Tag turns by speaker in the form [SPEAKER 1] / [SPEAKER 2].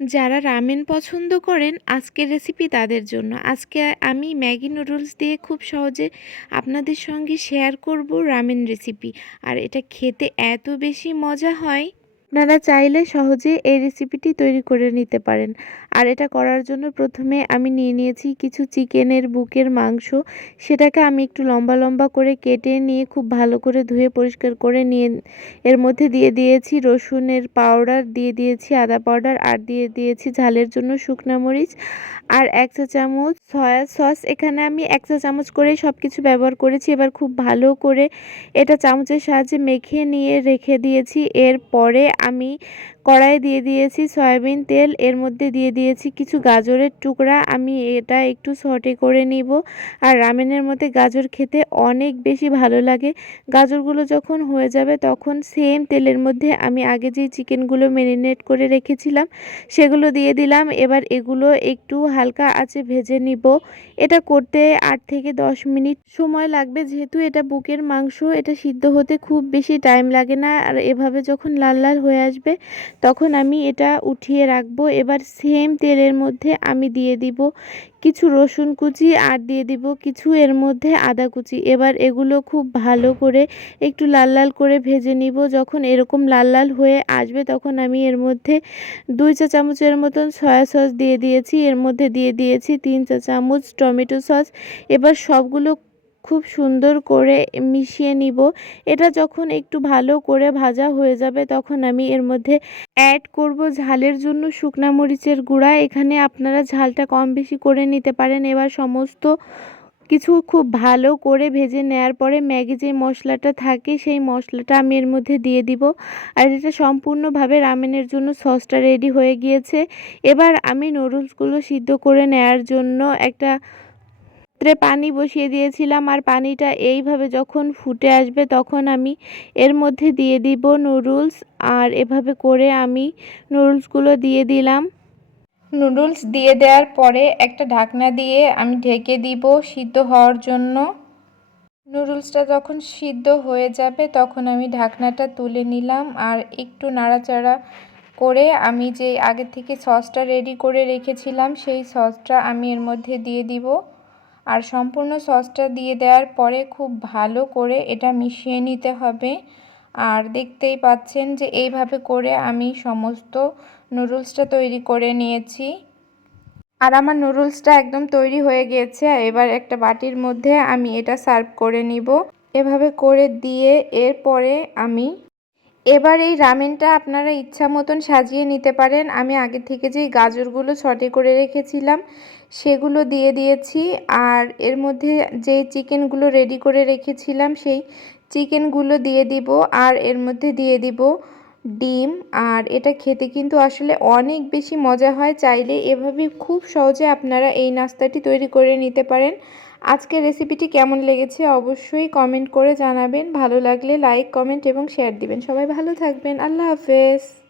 [SPEAKER 1] যারা রামেন পছন্দ করেন, আজকের রেসিপি তাদের জন্য। আজকে আমি ম্যাগি নুডলস দিয়ে খুব সহজে আপনাদের সঙ্গে শেয়ার করব রামেন রেসিপি আর এটা খেতে এত বেশি মজা হয় আপনারা চাইলে সহজে এই রেসিপিটি তৈরি করে নিতে পারেন। আর এটা করার জন্য প্রথমে আমি নিয়ে নিয়েছি কিছু চিকেনের বুকের মাংস। সেটাকে আমি একটু লম্বা লম্বা করে কেটে নিয়ে খুব ভালো করে ধুয়ে পরিষ্কার করে নিয়ে এর মধ্যে দিয়ে দিয়েছি রসুনের পাউডার দিয়ে দিয়েছি আদা পাউডার আর দিয়ে দিয়েছি ঝালের জন্য শুকনো মরিচ আর এক চা চামচ সয়া সস এখানে আমি এক চা চামচ করে সব কিছু ব্যবহার করেছি। এবার খুব ভালো করে এটা চামচের সাহায্যে মেখে নিয়ে রেখে দিয়েছি। এরপরে আমি কড়াইয়ে দিয়ে দিয়েছি সয়াবিন তেল। এর মধ্যে দিয়ে দিয়েছি কিছু গাজরের টুকরা। আমি এটা একটু সটে করে নিব। আর রামেনের মধ্যে গাজর খেতে অনেক বেশি ভালো লাগে। গাজরগুলো যখন হয়ে যাবে তখন সেম তেলের মধ্যে আমি আগে যে চিকেনগুলো ম্যারিনেট করে রেখেছিলাম, সেগুলো দিয়ে দিলাম। এবার এগুলো একটু হালকা আঁচে ভেজে নিব। এটা করতে আট থেকে দশ মিনিট সময় লাগবে। যেহেতু এটা বুকের মাংস, এটা সিদ্ধ হতে খুব বেশি টাইম লাগে না। আর এভাবে যখন লাল লাল হয়ে আসবে তখন আমি এটা উঠিয়ে রাখব। এবার সেম তেলের মধ্যে আমি দিয়ে দিব কিছু রসুন কুচি আর দিয়ে দিব কিছু এর মধ্যে আদা কুচি। এবার এগুলো খুব ভালো করে একটু লাল লাল করে ভেজে নিব। যখন এরকম লাল লাল হয়ে আসবে তখন আমি এর মধ্যে দুই চা চামচের মতন সয়া সস দিয়ে দিয়েছি। এর মধ্যে দিয়ে দিয়েছি তিন চা চামচ টমেটো সস। এবার সবগুলো খুব সুন্দর করে মিশিয়ে নিব। এটা যখন একটু ভালো করে ভাজা হয়ে যাবে তখন আমি এর মধ্যে অ্যাড করব ঝালের জন্য শুকনা মরিচের গুঁড়া। এখানে আপনারা ঝালটা কম বেশি করে নিতে পারেন। এবার সমস্ত কিছু খুব ভালো করে ভেজে নেওয়ার পরে ম্যাগি যে মশলাটা থাকে সেই মশলাটা আমি এর মধ্যে দিয়ে দিব। আর এটা সম্পূর্ণভাবে রামেনের জন্য সসটা রেডি হয়ে গিয়েছে। এবার আমি নুডলসগুলো সিদ্ধ করে নেওয়ার জন্য একটা পাত্রে পানি বসিয়ে দিয়েছিলাম আর পানিটা এইভাবে যখন ফুটে আসবে তখন আমি এর মধ্যে দিয়ে দিব নুডলস আর এভাবে করে আমি নুডলসগুলো দিয়ে দিলাম।
[SPEAKER 2] নুডলস দিয়ে দেওয়ার পরে একটা ঢাকনা দিয়ে আমি ঢেকে দিব সিদ্ধ হওয়ার জন্য। নুডলসটা যখন সিদ্ধ হয়ে যাবে তখন আমি ঢাকনাটা তুলে নিলাম আর একটু নাড়াচাড়া করে আমি যে আগে থেকে সসটা রেডি করে রেখেছিলাম সেই সসটা আমি এর মধ্যে দিয়ে দিব। আর সম্পূর্ণ সসটা দিয়ে দেওয়ার পরে খুব ভালো করে এটা মিশিয়ে নিতে হবে। আর দেখতেই পাচ্ছেন যে এইভাবে করে আমি সমস্ত নুডলসটা তৈরি করে নিয়েছি। আর আমার নুডলসটা একদম তৈরি হয়ে গিয়েছে এবার একটা বাটির মধ্যে আমি এটা সার্ভ করে নিব। এভাবে করে দিয়ে এরপরে আমি এবার এই রামেনটা আপনারা ইচ্ছা মতন সাজিয়ে নিতে পারেন। আমি আগে থেকে যেই গাজরগুলো ছটে করে রেখেছিলাম সেগুলো দিয়ে দিয়েছি। আর এর মধ্যে যে চিকেনগুলো রেডি করে রেখেছিলাম, সেই চিকেনগুলো দিয়ে দিব। আর এর মধ্যে দিয়ে দিব ডিম। আর এটা খেতে কিন্তু আসলে অনেক বেশি মজা হয়। চাইলে এভাবে খুব সহজে আপনারা এই নাস্তাটি তৈরি করে নিতে পারেন। আজকের রেসিপিটি কেমন লেগেছে অবশ্যই কমেন্ট করে জানাবেন। ভালো লাগলে লাইক কমেন্ট এবং শেয়ার দিবেন। সবাই ভালো থাকবেন। আল্লাহ হাফেজ।